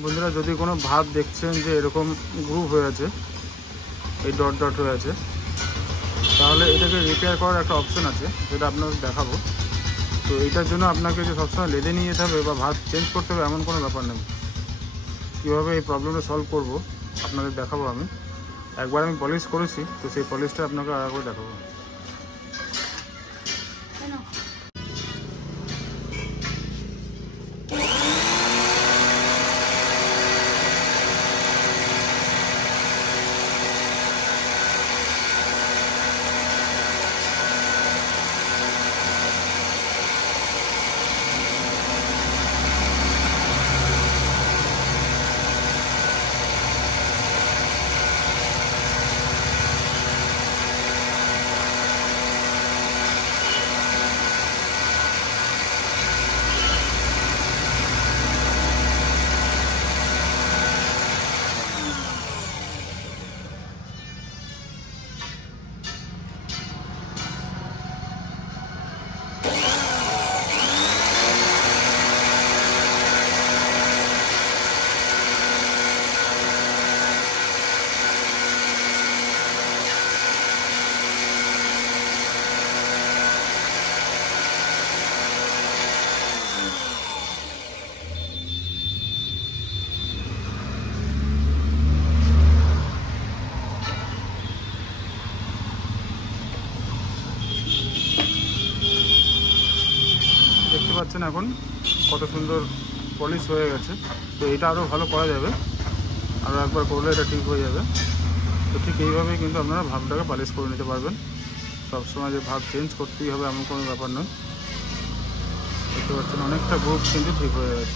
বন্ধুরা, যদি কোনো ভাব দেখছেন যে এরকম গ্রুপ হয়ে আছে, এই ডট ডট হয়ে আছে, তাহলে এটাকে রিপেয়ার করার একটা অপশন আছে, যেটা আপনাদের দেখাবো। তো এইটার জন্য আপনাকে যে সবসময় লেদে নিয়ে যেতে হবে বা ভাব চেঞ্জ করতে হবে এমন কোনো ব্যাপার নেই। কীভাবে এই প্রবলেমটা সলভ করব আপনাদের দেখাবো আমি। একবার আমি পলিশ করেছি, তো সেই পলিশটা আপনাকে আরেকবার দেখাবো। দেখতে পাচ্ছেন এখন কত সুন্দর পলিশ হয়ে গেছে। তো এটা আরও ভালো করা যাবে, আরও একবার করলে এটা ঠিক হয়ে যাবে। তো ঠিক এইভাবেই কিন্তু আপনারা ভাবটাকে পলিশ করে নিতে পারবেন। সবসময় যে ভাব চেঞ্জ করতেই হবে এমন কোনো ব্যাপার নয়। দেখতে পাচ্ছেন অনেকটা গ্রুপ কিন্তু ঠিক হয়ে গেছে।